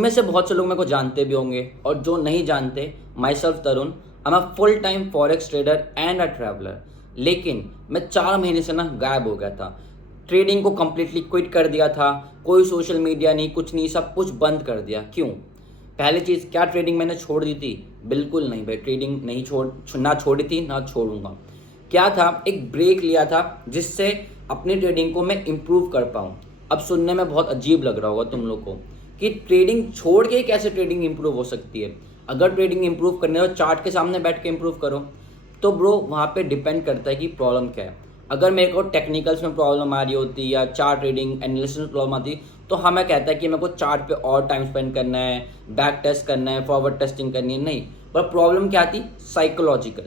में से बहुत से लोग मेरे को जानते भी होंगे और जो नहीं जानते, my self Tarun, I am a full time forex trader and a traveller. लेकिन मैं 4 महीने से ना गायब हो गया था। ट्रेडिंग को कम्प्लीटली क्विट कर दिया था। कोई सोशल मीडिया नहीं, कुछ नहीं, सब कुछ बंद कर दिया। क्यों? पहली चीज़, क्या ट्रेडिंग मैंने छोड़ दी थी? बिल्कुल नहीं भाई, ट्रेडिंग नहीं ना छोड़ी थी, ना छोड़ूंगा। क्या था, एक ब्रेक लिया था जिससे अपनी ट्रेडिंग को मैं इम्प्रूव कर पाऊँ। अब सुनने में बहुत अजीब लग रहा होगा तुम लोग को कि ट्रेडिंग छोड़ के कैसे ट्रेडिंग इंप्रूव हो सकती है। अगर ट्रेडिंग इंप्रूव करने हो, चार्ट के सामने बैठ के इंप्रूव करो। तो ब्रो, वहाँ पे डिपेंड करता है कि प्रॉब्लम क्या है। अगर मेरे को टेक्निकल्स में प्रॉब्लम आ रही होती या चार्ट ट्रेडिंग एनालिसिस में प्रॉब्लम आती, तो हाँ मैं कहता है कि मेरे को चार्ट पे और टाइम स्पेंड करना है, बैक टेस्ट करना है, फॉरवर्ड टेस्टिंग करनी है। नहीं, पर प्रॉब्लम क्या थी? साइकोलॉजिकल।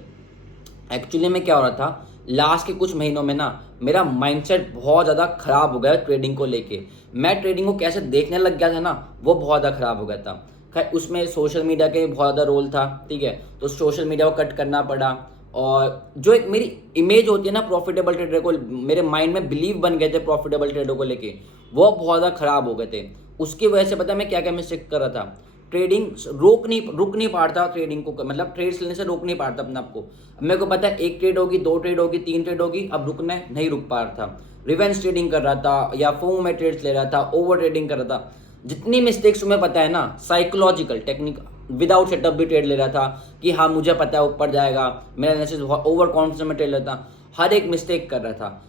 एक्चुअली में क्या हो रहा था, लास्ट के कुछ महीनों में ना मेरा माइंडसेट बहुत ज़्यादा ख़राब हो गया ट्रेडिंग को लेके। मैं ट्रेडिंग को कैसे देखने लग गया था ना, वो बहुत ज़्यादा ख़राब हो गया था। खैर, उसमें सोशल मीडिया का बहुत ज़्यादा रोल था, ठीक है। तो सोशल मीडिया को कट करना पड़ा। और जो एक मेरी इमेज होती है ना प्रॉफिटेबल ट्रेडर को, मेरे माइंड में बिलीव बन गए थे प्रॉफिटेबल ट्रेडर को लेके, वो बहुत ज़्यादा ख़राब हो गए थे। उसकी वजह से पता है मैं क्या क्या मिस्टेक कर रहा था। ट्रेडिंग रुक नहीं पाता ट्रेडिंग को, मतलब ट्रेड्स लेने से रोक नहीं पाता अपने आप को। अब मेरे को पता है 1 ट्रेड होगी, 2 ट्रेड होगी, 3 ट्रेड होगी, अब रुकना है, नहीं रुक पा रहा था। रिवेंज ट्रेडिंग कर रहा था या फोमो में ट्रेड्स ले रहा था, ओवर ट्रेडिंग कर रहा था। जितनी मिस्टेक्स तुम्हें पता है ना, साइकोलॉजिकल टेक्निक, विदाउट सेटअप भी ट्रेड ले रहा था कि हाँ मुझे पता है ऊपर जाएगा, मेरा एनालिसिस ओवर कॉन्फिडेंस में ट्रेड लेता, हर एक मिस्टेक कर रहा था।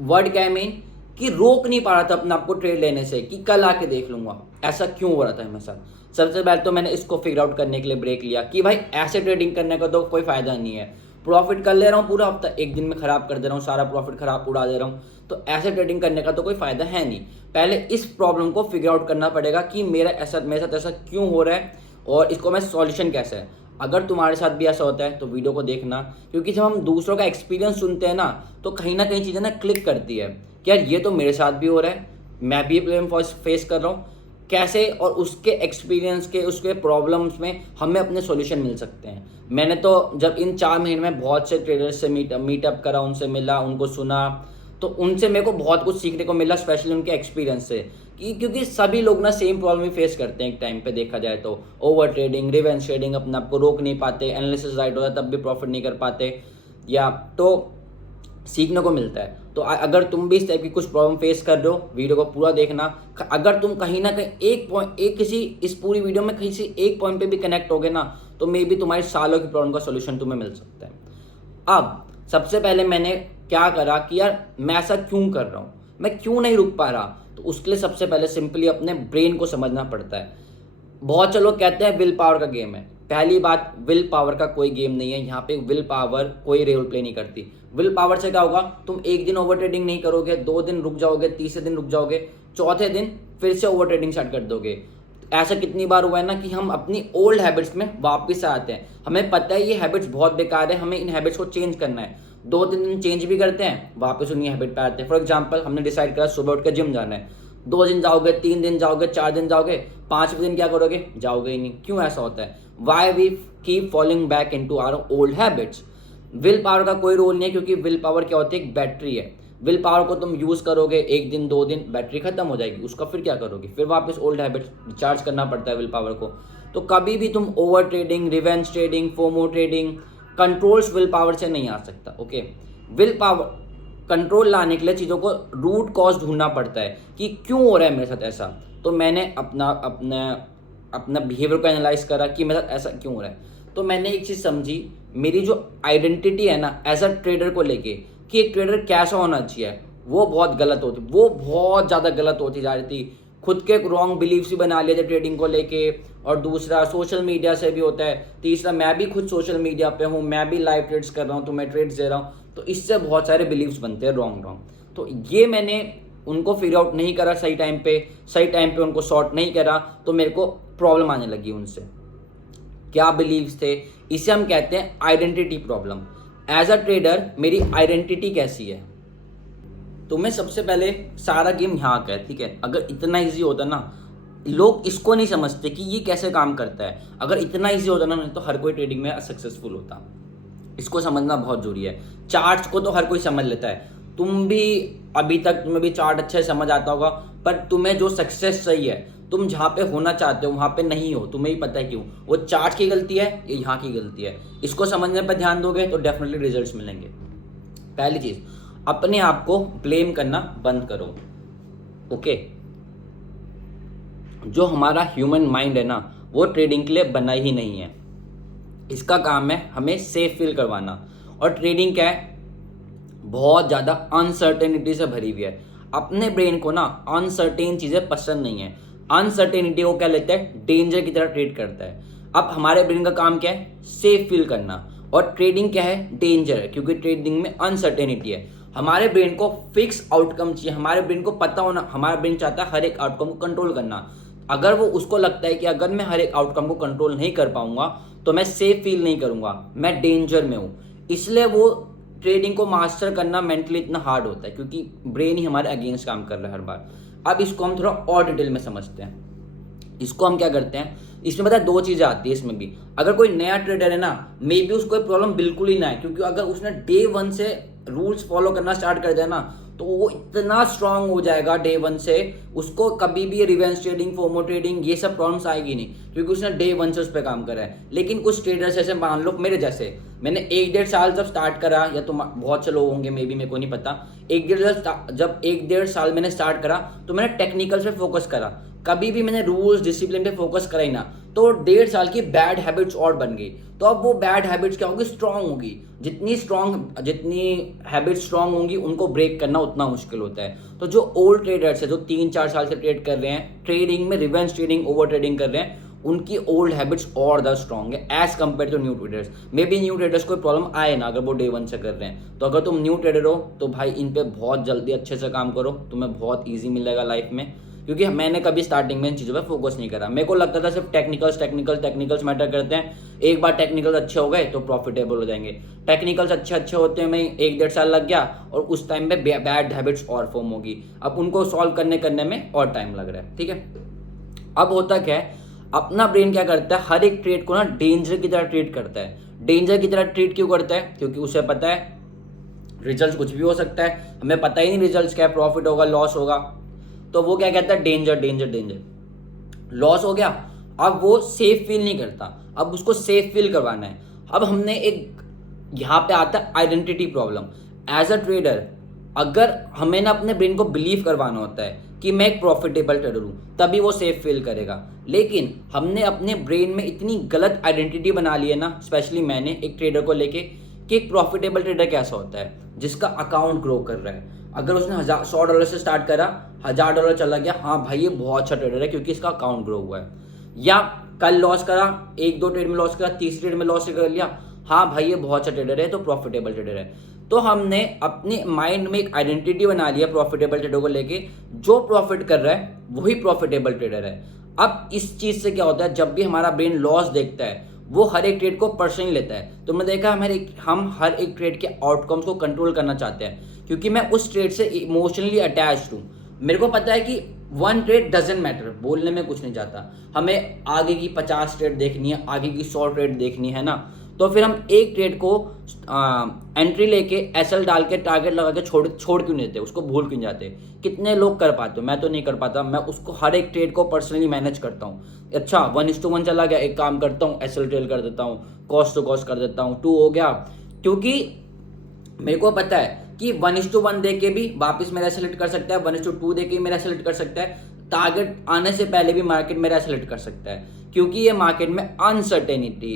वर्ड क्या है मेन, कि रोक नहीं पा रहा था अपने आप को ट्रेड लेने से, कि कल आके देख लूंगा। ऐसा क्यों हो रहा था मेरे साथ? सबसे पहले तो मैंने इसको फिगर आउट करने के लिए ब्रेक लिया कि भाई ऐसे ट्रेडिंग करने का तो कोई फायदा नहीं है। प्रॉफिट कर ले रहा हूँ पूरा हफ्ता, एक दिन में खराब कर दे रहा हूँ, सारा प्रॉफिट खराब उड़ा दे रहा हूँ, तो ऐसे ट्रेडिंग करने का तो कोई फायदा है नहीं। पहले इस प्रॉब्लम को फिगर आउट करना पड़ेगा कि मेरे साथ ऐसा क्यों हो रहा है और इसको मैं सॉल्यूशन कैसे है। अगर तुम्हारे साथ भी ऐसा होता है तो वीडियो को देखना, क्योंकि जब हम दूसरों का एक्सपीरियंस सुनते हैं ना तो कहीं चीज़ें ना क्लिक करती है कि यार ये तो मेरे साथ भी हो रहा है, मैं भी प्रॉब्लम फेस कर रहा हूँ कैसे, और उसके एक्सपीरियंस के, उसके प्रॉब्लम्स में हमें अपने सॉल्यूशन मिल सकते हैं। मैंने तो जब इन 4 महीने में बहुत से ट्रेडर्स से मीटअप करा, उनसे मिला, उनको सुना, तो उनसे मेरे को बहुत कुछ सीखने को मिला, स्पेशली उनके एक्सपीरियंस से। क्योंकि सभी लोग ना सेम प्रॉब्लम ही फेस करते हैं एक टाइम पे देखा जाए तो। ओवर ट्रेडिंग, रिवेंज ट्रेडिंग, अपने आप को रोक नहीं पाते, एनालिसिस राइट होता है तब भी प्रॉफिट नहीं कर पाते, या तो सीखने को मिलता है। तो अगर तुम भी इस टाइप की कुछ प्रॉब्लम फेस कर रहे हो, वीडियो को पूरा देखना। अगर तुम कहीं ना कहीं इस पूरी वीडियो में कहीं से एक पॉइंट पे भी कनेक्ट होगे ना, तो मे बी तुम्हारी सालों की प्रॉब्लम का सोल्यूशन तुम्हें मिल सकता है। अब सबसे पहले मैंने क्या करा कि यार मैं ऐसा क्यों कर रहा हूँ, मैं क्यों नहीं रुक पा रहा। तो उसके लिए सबसे पहले सिंपली अपने ब्रेन को समझना पड़ता है। बहुत से लोग कहते हैं विल पावर का गेम है। पहली बात, विल पावर का कोई गेम नहीं है यहाँ पे। विल पावर कोई रोल प्ले नहीं करती। विल पावर से क्या होगा, तुम एक दिन ओवर ट्रेडिंग नहीं करोगे, 2 दिन रुक जाओगे, तीसरे दिन रुक जाओगे, चौथे दिन फिर से ओवर ट्रेडिंग स्टार्ट कर दोगे। ऐसा कितनी बार हुआ है ना कि हम अपनी ओल्ड हैबिट्स में वापस आते हैं। हमें पता है ये हैबिट्स बहुत बेकार है, हमें इन हैबिट्स को चेंज करना है। 2-3 दिन चेंज भी करते हैं, वापस उन्हीं हैबिट पे आते हैं। फॉर एग्जाम्पल, हमने डिसाइड करा सुबह उठ कर जिम जाना है, 2 दिन जाओगे, 3 दिन जाओगे, 4 दिन जाओगे, 5वें दिन क्या करोगे? जाओगे ही नहीं। क्यों ऐसा होता है? Why we keep following back into our old habits. Willpower का कोई रोल नहीं है, क्योंकि विल पावर क्या होती है? एक बैटरी है। विल पावर को तुम यूज करोगे 1 दिन 2 दिन, बैटरी खत्म हो जाएगी, उसका फिर क्या करोगे? फिर वापस ओल्ड हैबिट रिचार्ज करना पड़ता है विल पावर को। तो कभी भी तुम over trading, revenge trading, FOMO trading, controls will power से नहीं आ सकता। ओके, विल पावर कंट्रोल लाने के लिए चीज़ों को रूट कॉज ढूंढना पड़ता है कि क्यों हो रहा है मेरे साथ ऐसा। तो मैंने अपना बिहेवियर को एनालाइज करा कि मेरे साथ ऐसा क्यों हो रहा है। तो मैंने एक चीज़ समझी, मेरी जो आइडेंटिटी है ना एज अ ट्रेडर को लेके, कि एक ट्रेडर कैसा होना चाहिए, वो बहुत ज़्यादा गलत होती जा रही थी। खुद के रॉन्ग बिलीव्स भी बना लिए थे ट्रेडिंग को लेके, और दूसरा सोशल मीडिया से भी होता है। तीसरा, मैं भी खुद सोशल मीडिया पे हूँ, मैं भी लाइव ट्रेड्स कर रहा हूँ, तो मैं ट्रेड्स दे रहा हूँ, तो इससे बहुत सारे बिलीव्स बनते हैं रॉन्ग। तो ये मैंने उनको फिगर आउट नहीं करा सही टाइम पे उनको सॉर्ट नहीं करा, तो मेरे को प्रॉब्लम आने लगी उनसे। क्या बिलीव्स थे? इसे हम कहते हैं identity problem. As a trader मेरी आइडेंटिटी कैसी है? तो मैं सबसे पहले सारा गेम यहाँ का है, ठीक है। अगर इतना ईजी होता ना, लोग इसको नहीं समझते कि ये कैसे काम करता है। अगर इतना ईजी होता ना, तो हर कोई ट्रेडिंग में सक्सेसफुल होता। इसको समझना बहुत जरूरी है। चार्ट्स को तो हर कोई समझ लेता है, तुम भी अभी तक तुम्हें भी चार्ट अच्छे से समझ आता होगा, पर तुम्हें जो सक्सेस चाहिए, तुम जहाँ पे होना चाहते हो वहाँ पे नहीं हो, तुम्हें ही पता है क्यों। वो चार्ट की गलती है या यहाँ की गलती है, इसको समझने पर ध्यान दोगे तो डेफिनेटली रिजल्ट्स मिलेंगे। पहली चीज़, अपने आप को ब्लेम करना बंद करो। ओके, जो हमारा ह्यूमन माइंड है ना, वो ट्रेडिंग के लिए बना ही नहीं है। इसका काम है हमें सेफ फील करवाना। और ट्रेडिंग क्या है, बहुत ज़्यादा अनसर्टेनिटी से भरी हुई है। अपने ब्रेन को ना अनसर्टेन चीज़ें पसंद नहीं है। अनसर्टेनिटी को क्या लेता है, डेंजर की तरह ट्रीट करता है। अब हमारे ब्रेन का काम क्या है, सेफ फील करना। और ट्रेडिंग क्या है, डेंजर है, क्योंकि ट्रेडिंग में अनसर्टेनिटी है। हमारे ब्रेन को फिक्स आउटकम चाहिए, हमारे ब्रेन को पता होना, हमारा ब्रेन चाहता है हर एक आउटकम को कंट्रोल करना। अगर वो उसको लगता है कि अगर मैं हर एक आउटकम को कंट्रोल नहीं कर पाऊंगा तो मैं सेफ फील नहीं करूंगा, मैं डेंजर में हूँ, इसलिए वो ट्रेडिंग को मास्टर करना मेंटली इतना हार्ड होता है, क्योंकि ब्रेन ही हमारे अगेंस्ट काम कर रहा है हर बार। अब इसको हम थोड़ा और डिटेल में समझते हैं। इसको हम क्या करते हैं, इसमें पता है दो चीज़ें आती है इसमें भी। अगर कोई नया ट्रेडर है ना, मे बी उसको प्रॉब्लम बिल्कुल ही ना है, क्योंकि अगर उसने डे 1 से रूल्स फॉलो करना स्टार्ट कर दिया ना, तो वो इतना स्ट्रांग हो जाएगा डे 1 से, उसको कभी भी रिवेंज ट्रेडिंग, फोमो ट्रेडिंग, ये सब प्रॉब्लम्स आएगी नहीं, क्योंकि उसने डे 1 से उस पर काम करा है। लेकिन कुछ ट्रेडर्स ऐसे, मान लो मेरे जैसे, मैंने 1-1.5 साल जब स्टार्ट करा, या तो बहुत से लोग होंगे मे बी, मेरे को नहीं पता, 1-1.5 साल मैंने स्टार्ट करा तो मैंने टेक्निकल्स पे फोकस करा, कभी भी मैंने रूल्स डिसिप्लिन पे फोकस करा ही ना, तो 1.5 साल की बैड हैबिट्स और बन गई। तो अब वो बैड हैबिट्स क्या होगी, स्ट्रांग होगी। जितनी हैबिट्स स्ट्रांग होंगी, उनको ब्रेक करना उतना मुश्किल होता है। तो जो ओल्ड ट्रेडर्स है, जो 3-4 साल से ट्रेड कर रहे हैं, ट्रेडिंग में रिवेंज ट्रेडिंग, ओवर ट्रेडिंग कर रहे हैं, उनकी ओल्ड हैबिट्स और ज़्यादा स्ट्रांग है as compare to new traders. Maybe new traders को प्रॉब्लम आए ना, अगर वो डे 1 से कर रहे हैं। तो अगर तुम न्यू ट्रेडर हो तो भाई इन पे बहुत जल्दी अच्छे से काम करो, तुम्हें बहुत ईजी मिलेगा लाइफ में। क्योंकि मैंने कभी स्टार्टिंग में इन चीज़ों पर फोकस नहीं करा, मेरे को लगता था सिर्फ टेक्निकल्स मैटर करते हैं। एक बार टेक्निकल्स अच्छे हो गए तो प्रॉफिटेबल हो जाएंगे। टेक्निकल्स अच्छे होते हैं, मैं 1-1.5 साल लग गया, और उस टाइम में बैड हैबिट्स और फॉर्म होगी। अब उनको सॉल्व करने में और टाइम लग रहा है, ठीक है। अब होता क्या है, अपना ब्रेन क्या करता है, हर एक ट्रेड को ना डेंजर की तरह ट्रीट करता है। डेंजर की तरह ट्रीट क्यों करता है, क्योंकि उसे पता है रिजल्ट कुछ भी हो सकता है, हमें पता ही नहीं रिजल्ट क्या है, प्रॉफिट होगा लॉस होगा। तो वो क्या कहता है, डेंजर। लॉस हो गया, अब वो सेफ फील नहीं करता, अब उसको सेफ फील करवाना है। अब हमने एक, यहाँ पे आता है identity problem. As a trader, अगर हमें ना अपने ब्रेन को बिलीव करवाना होता है कि मैं एक प्रॉफिटेबल ट्रेडर हूँ, तभी वो सेफ फील करेगा। लेकिन हमने अपने ब्रेन में इतनी गलत आइडेंटिटी बना ली है ना, स्पेशली मैंने एक ट्रेडर को लेके, कि एक प्रॉफिटेबल ट्रेडर कैसा होता है, जिसका अकाउंट ग्रो कर रहा है। अगर उसने $100 से स्टार्ट करा, $1000 चला गया, हाँ भाई ये बहुत अच्छा ट्रेडर है, क्योंकि इसका अकाउंट ग्रो हुआ है। या कल लॉस करा, 1-2 ट्रेड में लॉस करा, तीसरी ट्रेड में लॉस कर लिया, हाँ भाई ये बहुत अच्छा ट्रेडर है, तो प्रॉफिटेबल ट्रेडर है। तो हमने अपने माइंड में एक आइडेंटिटी बना लिया प्रॉफिटेबल ट्रेडर को लेके, जो प्रॉफिट कर रहा है वही प्रॉफिटेबल ट्रेडर है। अब इस चीज से क्या होता है, जब भी हमारा ब्रेन लॉस देखता है, वो हर एक ट्रेड को पर्सनली लेता है। तो मैं देखा हम हर एक ट्रेड के आउटकम्स को कंट्रोल करना चाहते हैं, क्योंकि मैं उस ट्रेड से इमोशनली अटैच्ड हूँ। मेरे को पता है कि 1 ट्रेड डजंट मैटर, बोलने में कुछ नहीं जाता, हमें आगे की 50 ट्रेड देखनी है, आगे की 100 ट्रेड देखनी है ना। तो फिर हम एक ट्रेड को एंट्री लेके एसएल डाल के टारगेट लगा के छोड़ क्यों नहीं देते, उसको भूल क्यों जाते। कितने लोग कर पाते हो, मैं तो नहीं कर पाता। मैं उसको हर एक ट्रेड को पर्सनली मैनेज करता हूँ। अच्छा 1:1 चला गया, एक काम करता हूँ एसएल ट्रेल कर देता हूँ, कॉस्ट टू कॉस्ट कर देता हूँ, 2 हो गया। क्योंकि मेरे को पता है कि 1:1 दे के भी वापस मेरा सेलेक्ट कर सकता है, 1:2 दे के मेरा सेलेक्ट कर सकता है, टारगेट आने से पहले भी मार्केट मेरा सेलेक्ट कर सकता है, क्योंकि ये मार्केट में अनसर्टेनिटी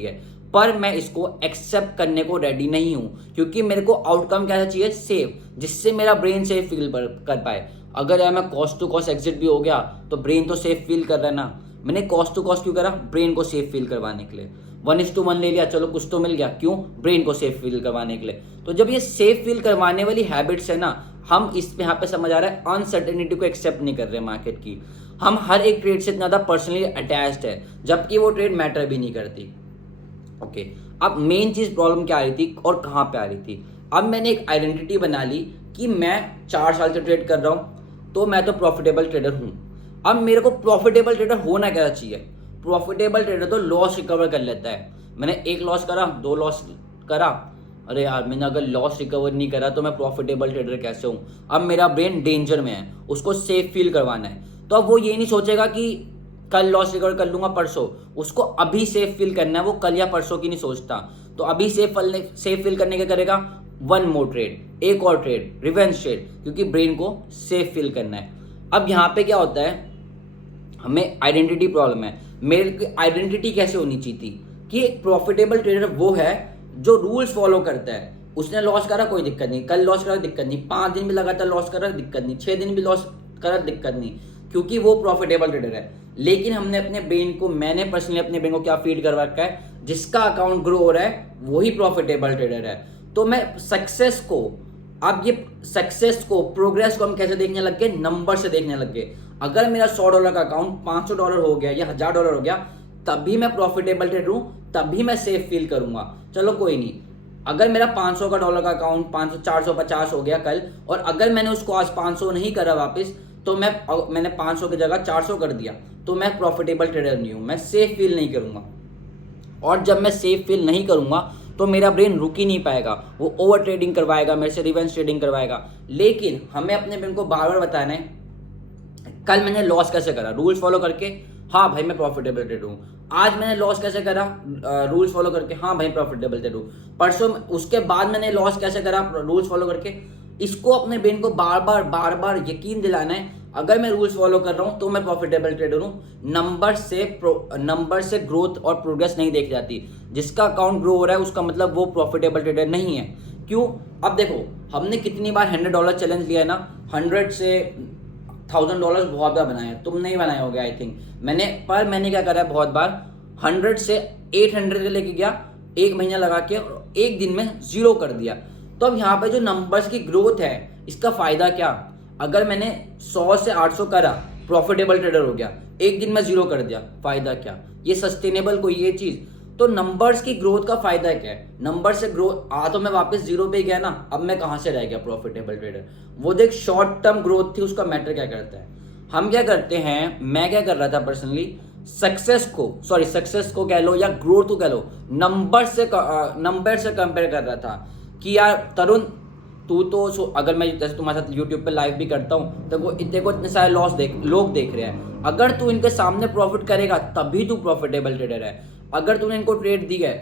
है। पर मैं इसको एक्सेप्ट करने को रेडी नहीं हूँ, क्योंकि मेरे को आउटकम कैसा चाहिए, सेफ, जिससे मेरा ब्रेन सेफ फील कर पाए। अगर यार मैं कॉस्ट टू कॉस्ट एग्जिट भी हो गया तो ब्रेन तो सेफ फील कर रहा है ना। मैंने कॉस्ट टू कॉस्ट क्यों करा, ब्रेन को सेफ फील करवाने के लिए। 1:1 ले लिया, चलो कुछ तो मिल गया, क्यों, ब्रेन को सेफ फील करवाने के लिए। तो जब ये सेफ फील करवाने वाली हैबिट्स है ना, हम इस यहाँ पे समझ आ रहा है अनसर्टेनिटी को एक्सेप्ट नहीं कर रहे मार्केट की। हम हर एक ट्रेड से इतना ज़्यादा पर्सनली अटैच्ड है, जबकि वो ट्रेड मैटर भी नहीं करती। ओके, अब मेन चीज़ प्रॉब्लम क्या आ रही थी और कहाँ पे आ रही थी। अब मैंने एक आइडेंटिटी बना ली कि मैं 4 साल से ट्रेड कर रहा हूँ, तो मैं तो प्रॉफिटेबल ट्रेडर हूँ। अब मेरे को प्रॉफिटेबल ट्रेडर होना क्या चाहिए, प्रॉफिटेबल ट्रेडर तो लॉस रिकवर कर लेता है। मैंने 1 लॉस करा, 2 लॉस करा, अरे यार मैंने अगर लॉस रिकवर नहीं करा तो मैं प्रॉफिटेबल ट्रेडर कैसे हूँ। अब मेरा ब्रेन डेंजर में है, उसको सेफ फील करवाना है। तो अब वो ये नहीं सोचेगा कि कल लॉस रिकवर कर लूंगा परसों, उसको अभी सेफ फील करना है, वो कल या परसों की नहीं सोचता। तो अभी सेफ फील करने के करेगा वन मोर ट्रेड, एक और ट्रेड, रिवेंज ट्रेड, क्योंकि ब्रेन को सेफ फील करना है। अब यहाँ पे क्या होता है, हमें आइडेंटिटी प्रॉब्लम है। मेरे की आइडेंटिटी कैसे होनी चाहिए थी कि एक प्रॉफिटेबल ट्रेडर वो है जो रूल्स फॉलो करता है। उसने लॉस करा कोई दिक्कत नहीं, कल लॉस करा दिक्कत नहीं, 5 दिन भी लगातार लॉस करा दिक्कत नहीं, 6 दिन भी लॉस करा दिक्कत नहीं, क्योंकि वो प्रॉफिटेबल ट्रेडर है। लेकिन हमने अपने ब्रेन को, मैंने पर्सनली अपने ब्रेन को क्या फीड करवा रखा है, जिसका अकाउंट ग्रो हो रहा है वही प्रॉफिटेबल ट्रेडर है। तो मैं सक्सेस को, अब ये सक्सेस को, प्रोग्रेस को हम कैसे देखने लग गए, नंबर से देखने लग गए। अगर मेरा $100 का अकाउंट $500 हो गया या $1000 हो गया, तभी मैं प्रॉफिटेबल ट्रेडर हूं, तभी मैं सेफ फील करूंगा। चलो कोई नहीं, अगर मेरा $500 का अकाउंट 500 450 हो गया कल, और अगर मैंने उसको आज 500 नहीं करा वापस, तो मैंने 500 की जगह 400 कर दिया, तो मैं प्रॉफिटेबल ट्रेडर नहीं हूं, मैं सेफ फील नहीं करूंगा। और जब मैं सेफ फील नहीं करूंगा तो मेरा ब्रेन रुक ही नहीं पाएगा, वो ओवर ट्रेडिंग करवाएगा, मेरे से रिवेंज ट्रेडिंग करवाएगा। लेकिन हमें अपने ब्रेन को बार बार बताना है, कल मैंने लॉस कैसे करा, रूल्स फॉलो करके, हाँ भाई मैं प्रॉफिटेबल ट्रेडर हूँ। आज मैंने लॉस कैसे करा, रूल्स फॉलो करके, हाँ भाई प्रॉफिटेबल ट्रेडर हूँ। परसों उसके बाद मैंने लॉस कैसे करा, रूल्स फॉलो करके। इसको अपने ब्रेन को बार बार यकीन दिलाना है, अगर मैं रूल्स फॉलो कर रहा हूँ तो मैं प्रॉफिटेबल ट्रेडर हूँ। नंबर से ग्रोथ और प्रोग्रेस नहीं देखी जाती। जिसका अकाउंट ग्रो हो रहा है उसका मतलब वो प्रॉफिटेबल ट्रेडर नहीं है। क्यों? अब देखो, हमने कितनी बार $100 चैलेंज लिया है ना, 100 से $1000 बहुत बार बनाया है, तुम नहीं बनाए होगे आई थिंक। मैंने क्या करा है बहुत बार, 100 से 800 के लेके गया, 1 महीना लगा के, और 1 दिन में 0 कर दिया। तो अब यहाँ पे जो नंबर्स की ग्रोथ है, इसका फायदा क्या? अगर मैंने 100 से 800 करा, प्रॉफिटेबल ट्रेडर हो गया, 1 दिन में 0 कर दिया, फायदा क्या? ये सस्टेनेबल कोई ये चीज? तो नंबर्स की ग्रोथ का फायदा क्या है? नंबर से ग्रोथ तो मैं वापस 0 पे गया ना, अब मैं कहां से रह गया प्रॉफिटेबल ट्रेडर? वो देख, शॉर्ट टर्म ग्रोथ थी, उसका मैटर क्या करता है। हम क्या करते हैं, मैं क्या कर रहा था पर्सनली, सक्सेस को कह लो या ग्रोथ को कह लो, नंबर से कंपेयर कर रहा था कि यार तरुण, तू तो अगर मैं जैसे तुम्हारे साथ यूट्यूब पे लाइव भी करता हूँ, तो वो इतने सारे लोग देख रहे हैं। अगर तू इनके सामने प्रॉफिट करेगा तभी तू प्रॉफिटेबल ट्रेडर है। अगर तूने इनको ट्रेड दी है,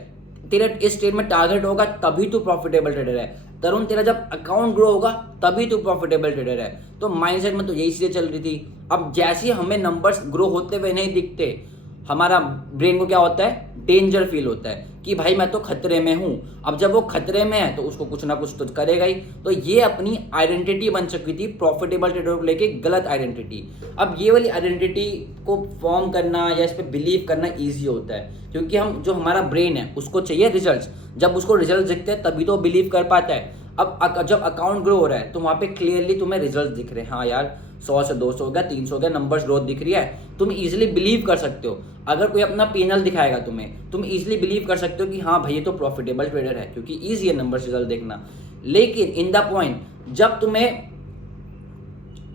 तेरा इस ट्रेड में टारगेट होगा, तभी तू प्रॉफिटेबल ट्रेडर है। तरुण, तेरा जब अकाउंट ग्रो होगा तभी तू प्रॉफिटेबल ट्रेडर है। तो माइंडसेट में तो यही चीजें चल रही थी। अब जैसे हमें नंबर्स ग्रो होते हुए नहीं दिखते, हमारा ब्रेन को क्या होता है, डेंजर फील होता है कि भाई मैं तो खतरे में हूं। अब जब वो खतरे में है तो उसको कुछ ना कुछ तो करेगा ही। तो ये अपनी आइडेंटिटी बन चुकी थी प्रॉफिटेबल ट्रेडर को लेके, गलत आइडेंटिटी। अब ये वाली आइडेंटिटी को फॉर्म करना या इस पर बिलीव करना ईजी होता है, क्योंकि जो हमारा ब्रेन है उसको चाहिए रिजल्ट्स। जब उसको रिजल्ट दिखते हैं तभी तो बिलीव कर पाता है। अब जब अकाउंट ग्रो हो रहा है तो वहां पे क्लियरली तुम्हें रिजल्ट दिख रहे हैं, हाँ यार 100 से 200 हो गया, 300 हो गया, नंबर्स ग्रोथ दिख रही है, तुम इजीली बिलीव कर सकते हो। अगर कोई अपना P&L दिखाएगा तुम्हें, तुम इजीली बिलीव कर सकते हो कि हाँ भाई ये तो प्रॉफिटेबल ट्रेडर है, क्योंकि ईजी है नंबर्स रिजल्ट देखना। लेकिन इन द पॉइंट, जब तुम्हें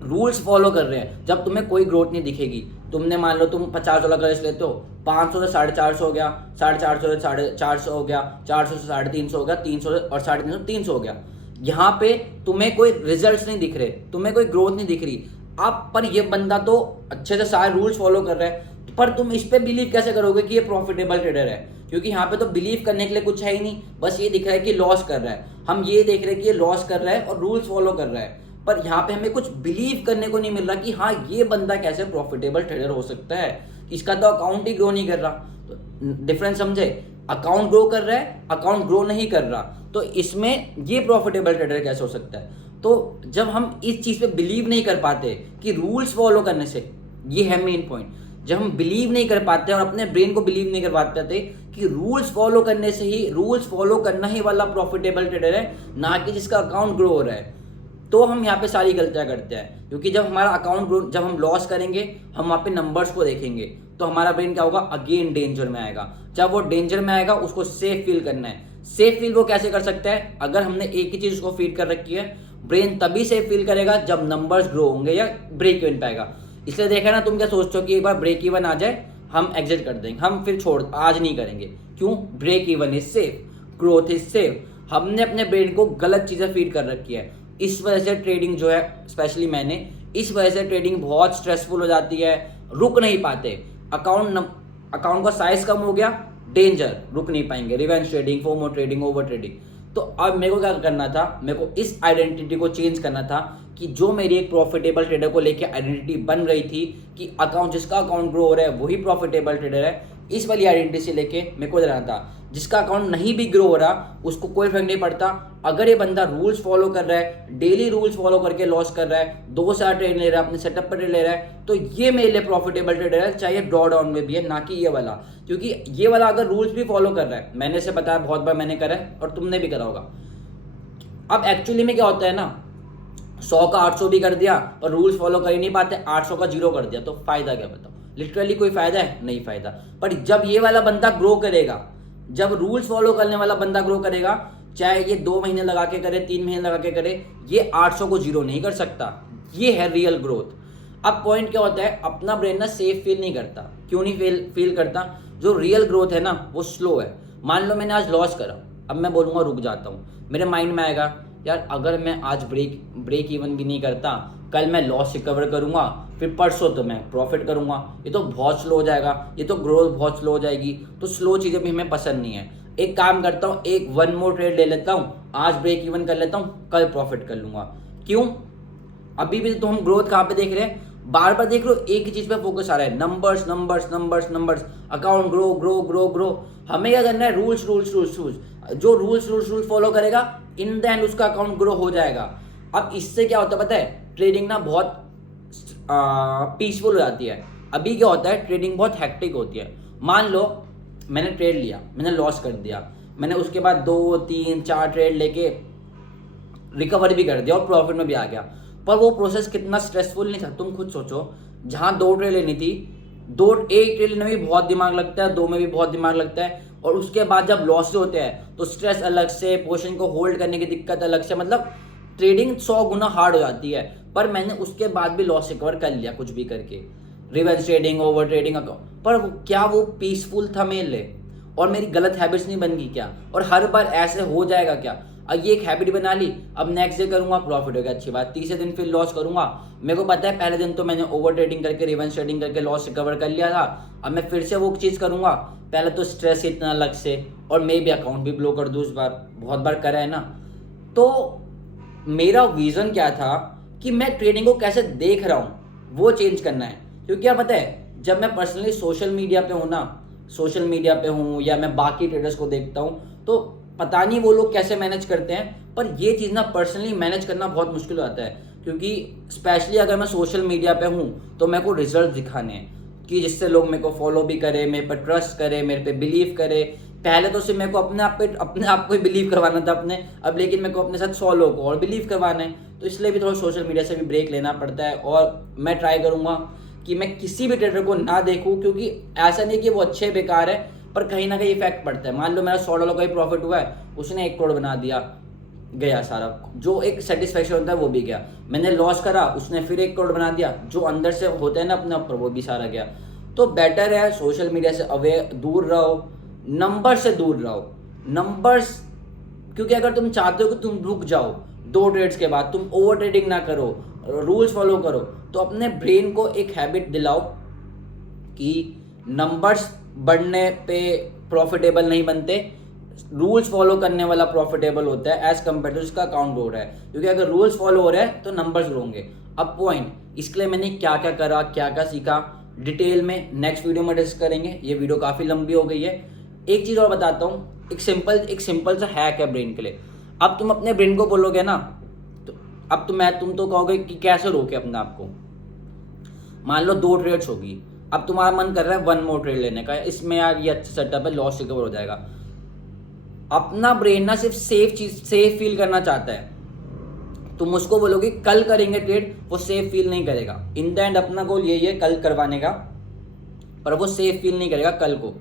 रूल्स फॉलो कर रहे हैं, जब तुम्हें कोई ग्रोथ नहीं दिखेगी, तुमने मान लो तुम $50 का रेस लेते हो, 500 से 450 हो गया, 450 से 450 हो गया, 400 से 350 हो गया, 300 और 350 300 हो गया। यहाँ पे तुम्हें कोई रिजल्ट्स नहीं दिख रहे, तुम्हें कोई ग्रोथ नहीं दिख रही। अब पर ये बंदा तो अच्छे से सारे रूल्स फॉलो कर रहा है, पर तुम इस पे बिलीव कैसे करोगे कि ये प्रॉफिटेबल ट्रेडर है? क्योंकि यहाँ पे तो बिलीव करने के लिए कुछ है ही नहीं, बस ये दिख रहा है कि लॉस कर रहा है। हम ये देख रहे हैं कि ये लॉस कर रहा है और रूल्स फॉलो कर रहा है, पर यहाँ पे हमें कुछ बिलीव करने को नहीं मिल रहा कि हाँ ये बंदा कैसे प्रॉफिटेबल ट्रेडर हो सकता है, इसका तो अकाउंट ही ग्रो नहीं कर रहा। तो डिफरेंस समझे, अकाउंट ग्रो कर रहा है, अकाउंट ग्रो नहीं कर रहा, तो इसमें ये प्रॉफिटेबल ट्रेडर कैसे हो सकता है? तो जब हम इस चीज पे बिलीव नहीं कर पाते कि रूल्स फॉलो करने से, ये है मेन पॉइंट, जब हम बिलीव नहीं कर पाते और अपने ब्रेन को बिलीव नहीं कर पाते कि रूल्स फॉलो करने से ही, रूल्स फॉलो करना ही वाला प्रॉफिटेबल ट्रेडर है, ना कि जिसका अकाउंट ग्रो हो रहा है, तो हम यहाँ पे सारी गलतियां करते हैं। क्योंकि जब हमारा अकाउंट ग्रो, जब हम लॉस करेंगे, हम वहाँ पे नंबर्स को देखेंगे, तो हमारा ब्रेन क्या होगा, अगेन डेंजर में आएगा। जब वो डेंजर में आएगा, उसको सेफ फील करना है। सेफ फील वो कैसे कर सकता है? अगर हमने एक ही चीज उसको फीड कर रखी है, ब्रेन तभी सेफ फील करेगा जब नंबर्स ग्रो होंगे या ब्रेक इवन पाएगा। इसलिए देखा ना, तुम क्या सोचते हो कि एक बार ब्रेक इवन आ जाए हम एग्जिट कर देंगे, हम फिर आज नहीं करेंगे। क्यों? Break even is safe, growth is safe. हमने अपने ब्रेन को गलत चीजें फीड कर रखी है, इस वजह से ट्रेडिंग जो है, स्पेशली मैंने इस वजह से ट्रेडिंग बहुत स्ट्रेसफुल हो जाती है, रुक नहीं पाते। अकाउंट का साइज कम हो गया, डेंजर, रुक नहीं पाएंगे। Revenge trading, FOMO trading, over trading. तो अब मेरे को क्या करना था, मेरे को इस आइडेंटिटी को चेंज करना था कि जो मेरी एक प्रॉफिटेबल ट्रेडर को लेके आइडेंटिटी बन रही थी कि जिसका अकाउंट ग्रो हो रहा है वही प्रॉफिटेबल ट्रेडर है, इस वाली आइडेंटिटी से लेके मेरे को रहना था। जिसका अकाउंट नहीं भी ग्रो हो रहा उसको कोई फर्क नहीं पड़ता, अगर ये बंदा रूल्स फॉलो कर रहा है, डेली रूल्स फॉलो करके लॉस कर रहा है, 2 से 8 ट्रेड ले रहा है, अपने सेटअप पर ट्रेड ले रहा है, तो ये मेरे लिए प्रॉफिटेबल ट्रेडर है, चाहे ड्रॉ डाउन में भी है, ना कि ये वाला। क्योंकि ये वाला अगर रूल्स भी फॉलो कर रहा है, मैंने से बताया बहुत बार मैंने करा है और तुमने भी करा होगा। अब एक्चुअली में क्या होता है ना, 100 का 800 भी कर दिया और रूल्स फॉलो कर ही नहीं पाते, 800 का 0 कर दिया, तो फायदा क्या बताओ? लिटरली कोई फायदा है? नहीं फायदा। पर जब ये वाला बंदा ग्रो करेगा, जब रूल्स फॉलो करने वाला बंदा ग्रो करेगा, चाहे ये 2 महीने लगा के करे, 3 महीने लगा के करे, ये 800 को 0 नहीं कर सकता। ये है रियल ग्रोथ। अब पॉइंट क्या होता है, अपना ब्रेन ना सेफ फील नहीं करता। क्यों नहीं फील करता? जो रियल ग्रोथ है ना वो स्लो है। मान लो मैंने आज लॉस करा, अब मैं बोलूँगा रुक जाता हूँ, मेरे माइंड में आएगा यार अगर मैं आज ब्रेक इवन भी नहीं करता, कल मैं लॉस रिकवर करूंगा, फिर परसों तो मैं प्रॉफिट करूंगा, ये तो बहुत स्लो हो जाएगा, ये तो ग्रोथ बहुत स्लो हो जाएगी। तो स्लो चीज़ें भी हमें पसंद नहीं है। एक काम करता हूँ, एक 1 मोर ट्रेड ले लेता हूँ, आज ब्रेक इवन कर लेता हूँ, कल प्रॉफिट कर लूंगा। क्यों? अभी भी तो हम ग्रोथ कहाँ पे देख रहे हैं, बार बार देख लो एक ही चीज पे फोकस आ रहा है, numbers numbers numbers numbers, account grow grow grow grow. हमें क्या करना है, रूल्स रूल्स रूल्स रूल्स। जो रूल्स फॉलो करेगा इन द एंड उसका अकाउंट ग्रो हो जाएगा। अब इससे क्या होता है पता है, ट्रेडिंग ना बहुत पीसफुल हो जाती है। अभी क्या होता है, ट्रेडिंग बहुत हैक्टिक होती है। मान लो मैंने ट्रेड लिया, मैंने लॉस कर दिया, मैंने उसके बाद 2 3 4 ट्रेड लेके रिकवर भी कर दिया और प्रॉफिट में भी आ गया, पर वो प्रोसेस कितना स्ट्रेसफुल नहीं था तुम खुद सोचो। जहां 2 ट्रेड लेनी थी, एक ट्रेड लेने में भी बहुत दिमाग लगता है, 2 में भी बहुत दिमाग लगता है, और उसके बाद जब लॉस होते हैं तो स्ट्रेस अलग से, पोजीशन को होल्ड करने की दिक्कत अलग से, मतलब ट्रेडिंग 100 गुना हार्ड हो जाती है। पर मैंने उसके बाद भी लॉस रिकवर कर लिया कुछ भी करके, reverse trading, over trading account. पर क्या वो पीसफुल था मेरे लिए? और मेरी गलत हैबिट्स नहीं बन गई क्या? और हर बार ऐसे हो जाएगा क्या? अब ये एक हैबिट बना ली, अब नेक्स्ट डे करूंगा प्रॉफिट हो गया, अच्छी बात, तीसरे दिन फिर लॉस करूंगा। मेरे को पता है पहले दिन तो मैंने ओवर ट्रेडिंग करके, रिवर्स ट्रेडिंग करके लॉस रिकवर कर लिया था, अब मैं फिर से वो चीज़ करूंगा, पहले तो स्ट्रेस इतना अलग से, और मे भी अकाउंट भी ब्लो कर दूँ इस बार, बहुत बार करा है ना। तो मेरा विजन क्या था कि मैं ट्रेडिंग को कैसे देख रहा हूँ वो चेंज करना है। क्योंकि क्या पता है, जब मैं पर्सनली सोशल मीडिया पे हूँ ना, सोशल मीडिया पे हूँ या मैं बाकी ट्रेडर्स को देखता हूँ, तो पता नहीं वो लोग कैसे मैनेज करते हैं, पर ये चीज़ ना पर्सनली मैनेज करना बहुत मुश्किल हो जाता है। क्योंकि स्पेशली अगर मैं सोशल मीडिया पे हूँ तो मेरे को रिजल्ट दिखाने हैं कि जिससे लोग मेरे को फॉलो भी करें, मेरे पे ट्रस्ट करें, मेरे पे बिलीव करें। पहले तो सिर्फ मेरे को अपने आप को ही बिलीव करवाना था अपने, अब लेकिन मेरे को अपने साथ 100 लोगों को और बिलीव करवाना है। तो इसलिए भी थोड़ा सोशल मीडिया से भी ब्रेक लेना पड़ता है, और मैं ट्राई करूँगा कि मैं किसी भी ट्रेडर को ना देखूँ, क्योंकि ऐसा नहीं कि वो अच्छे बेकार है, पर कहीं ना कहीं इफेक्ट पड़ता है। मान लो मेरा $100 का ही प्रॉफिट हुआ है, उसने 1 करोड़ बना दिया, गया सारा, जो एक सेटिस्फेक्शन होता है वो भी गया। मैंने लॉस करा, उसने फिर 1 करोड़ बना दिया, जो अंदर से होता है ना अपने ऊपर, वो भी सारा गया। तो बेटर है सोशल मीडिया से दूर रहो, नंबर से दूर रहो, नंबर्स। क्योंकि अगर तुम चाहते हो कि तुम रुक जाओ 2 ट्रेड्स के बाद, तुम ओवर ट्रेडिंग ना करो, रूल्स फॉलो करो, तो अपने ब्रेन को एक हैबिट दिलाओ कि नंबर्स बढ़ने पे प्रॉफिटेबल नहीं बनते, रूल्स फॉलो करने वाला प्रॉफिटेबल होता है एज कम्पेयर टू जिसका अकाउंट ग्रो रहा है। क्योंकि अगर रूल्स फॉलो हो रहे हैं तो नंबर्स ग्रो होंगे। अब पॉइंट, इसके लिए मैंने क्या क्या करा, क्या क्या सीखा, डिटेल में नेक्स्ट वीडियो में डिस्कस करेंगे। ये वीडियो काफ़ी लंबी हो गई है। एक चीज़ और बताता हूँ, एक सिंपल सा हैक है ब्रेन के लिए। अब तुम अपने ब्रेन को बोलोगे ना, तो अब तुम तो कहोगे कि कैसे रोके अपने आप को। मान लो 2 ट्रेड्स होगी, अब तुम्हारा मन कर रहा है 1 मोर ट्रेड लेने का, इसमें यार ये अच्छा सेटअप है, लॉस रिकवर हो जाएगा। अपना ब्रेन ना सिर्फ सेफ फील करना चाहता है। तुम उसको बोलोगे कल करेंगे ट्रेड, वो सेफ फील नहीं करेगा। इन द एंड अपना गोल यही है कल करवाने का, पर वो सेफ फील नहीं करेगा कल को।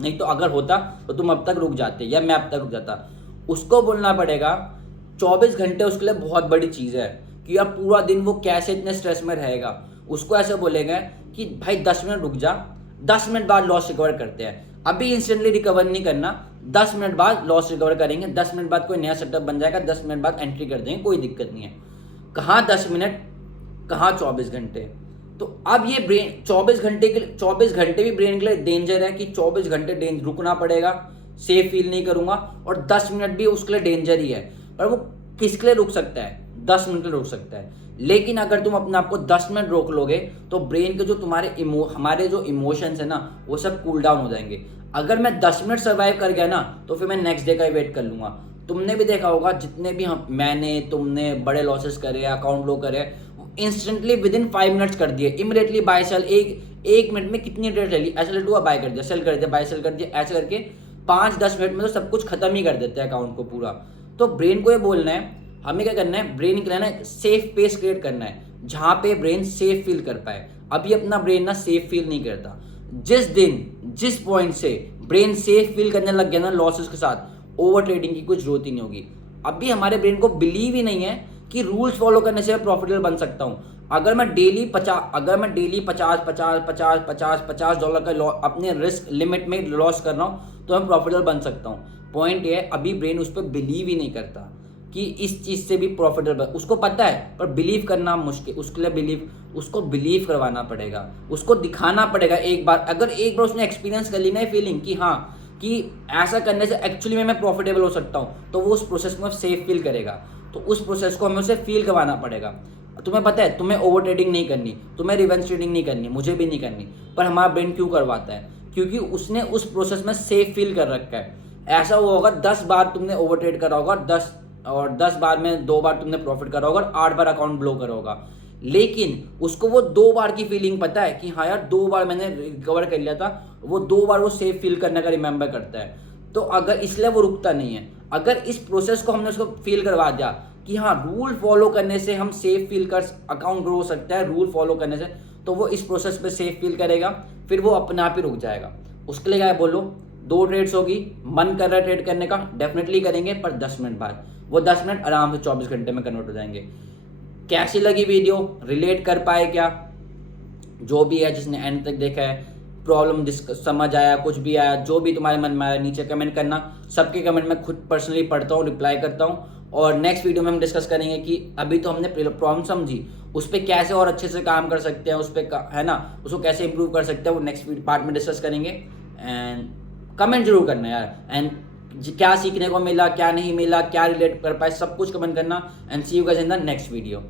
नहीं तो अगर होता तो तुम अब तक रुक जाते या मैं अब तक रुक जाता। उसको बोलना पड़ेगा 24 घंटे उसके लिए बहुत बड़ी चीज़ है कि यार पूरा दिन वो कैसे इतने स्ट्रेस में रहेगा। उसको ऐसे बोलेंगे कि भाई 10 मिनट रुक जा, 10 मिनट बाद लॉस रिकवर करते हैं। अभी इंस्टेंटली रिकवर नहीं करना, 10 मिनट बाद लॉस रिकवर करेंगे, 10 मिनट बाद कोई नया सेटअप बन जाएगा, 10 मिनट बाद एंट्री कर देंगे, कोई दिक्कत नहीं है। कहाँ 10 मिनट, कहाँ 24 घंटे। तो अब ये ब्रेन 24 घंटे भी ब्रेन के लिए डेंजर है कि 24 घंटे रुकना पड़ेगा, सेफ फील नहीं करूंगा, और 10 मिनट भी उसके लिए डेंजर ही है। पर वो किसके लिए रुक सकता है? 10 मिनट के लिए रुक सकता है। लेकिन अगर तुम अपने आप को 10 मिनट रोक लोगे तो ब्रेन के जो हमारे जो इमोशंस है ना वो सब कूल डाउन हो जाएंगे। अगर मैं 10 मिनट सर्वाइव कर गया ना तो फिर मैं नेक्स्ट डे का ही वेट कर लूंगा। तुमने भी देखा होगा जितने भी तुमने बड़े लॉसेस करे, अकाउंट लो करे, इंस्टेंटली विद इन 5 मिनट्स कर दिए, इमीडिएटली बाय सेल, एक मिनट में कितनी ट्रेड ले ली, ऐसा हुआ बाय कर दिया, सेल कर दिया, बाय सेल कर दिया, ऐसे करके 5-10 मिनट में तो सब कुछ खत्म ही कर देते हैं अकाउंट को पूरा। तो ब्रेन को ये बोलना है, हमें क्या करना है, ब्रेन के लिए ना सेफ पेस क्रिएट करना है जहां पे ब्रेन सेफ फील कर पाए। अभी अपना ब्रेन ना सेफ फील नहीं करता। जिस पॉइंट से ब्रेन सेफ फील करने लग गया ना लॉसेस के साथ, ओवर ट्रेडिंग की कुछ जरूरत ही नहीं होगी। अभी हमारे ब्रेन को बिलीव ही नहीं है कि रूल्स फॉलो करने से मैं प्रॉफिटेबल बन सकता हूं। अगर मैं डेली 50 डॉलर का अपने रिस्क लिमिट में लॉस कर रहा हूं तो मैं प्रॉफिटेबल बन सकता हूं। पॉइंट ये है, अभी ब्रेन उस पर बिलीव ही नहीं करता कि इस चीज से भी प्रॉफिटेबल, उसको पता है पर बिलीव करना मुश्किल, उसको बिलीव करवाना पड़ेगा, उसको दिखाना पड़ेगा एक बार। अगर एक बार उसने एक्सपीरियंस कर ली ना फीलिंग कि हाँ कि ऐसा करने से एक्चुअली में मैं प्रॉफिटेबल हो सकता हूँ, तो वो उस प्रोसेस में सेफ फील करेगा। तो उस प्रोसेस को हमें उसे फील करवाना पड़ेगा। तुम्हें पता है तुम्हें ओवर ट्रेडिंग नहीं करनी, तुम्हें रिवेंज ट्रेडिंग नहीं करनी, मुझे भी नहीं करनी, पर हमारा ब्रेन क्यों करवाता है? क्योंकि उसने उस प्रोसेस में सेफ फील कर रखा है। ऐसा हुआ होगा 10 बार तुमने ओवर ट्रेड करा होगा, 10 बार में 2 बार तुमने प्रॉफिट करा होगा, 8 बार अकाउंट ब्लो करा होगा, लेकिन उसको वो 2 बार की फीलिंग पता है कि हाँ यार 2 बार मैंने रिकवर कर लिया था, वो 2 बार वो सेफ फील करने का रिमेंबर करता है। तो अगर इसलिए वो रुकता नहीं है। अगर इस प्रोसेस को हमने उसको फील करवा दिया कि हाँ रूल फॉलो करने से हम सेफ फील कर, अकाउंट ग्रो हो सकता है रूल फॉलो करने से, तो वो इस प्रोसेस पे सेफ फील करेगा, फिर वो अपने आप ही रुक जाएगा। उसके लिए क्या है बोलो, 2 ट्रेड्स होगी, मन कर रहा है ट्रेड करने का, डेफिनेटली करेंगे, पर 10 मिनट बाद, वो 10 मिनट आराम से 24 घंटे में कन्वर्ट हो जाएंगे। कैसी लगी वीडियो, रिलेट कर पाए क्या? जो भी है जिसने एंड तक देखा है, प्रॉब्लम समझ आया, कुछ भी आया, जो भी तुम्हारे मन में आया, नीचे कमेंट करना। सबके कमेंट मैं खुद पर्सनली पढ़ता हूँ, रिप्लाई करता हूँ। और नेक्स्ट वीडियो में हम डिस्कस करेंगे कि अभी तो हमने प्रॉब्लम समझी, उस पर कैसे और अच्छे से काम कर सकते हैं, उस पर है ना, उसको कैसे इंप्रूव कर सकते हैं, वो नेक्स्ट पार्ट में डिस्कस करेंगे। एंड कमेंट जरूर करना यार, एंड क्या सीखने को मिला, क्या नहीं मिला, क्या रिलेट कर पाए, सब कुछ कमेंट करना। And see you guys in the next video.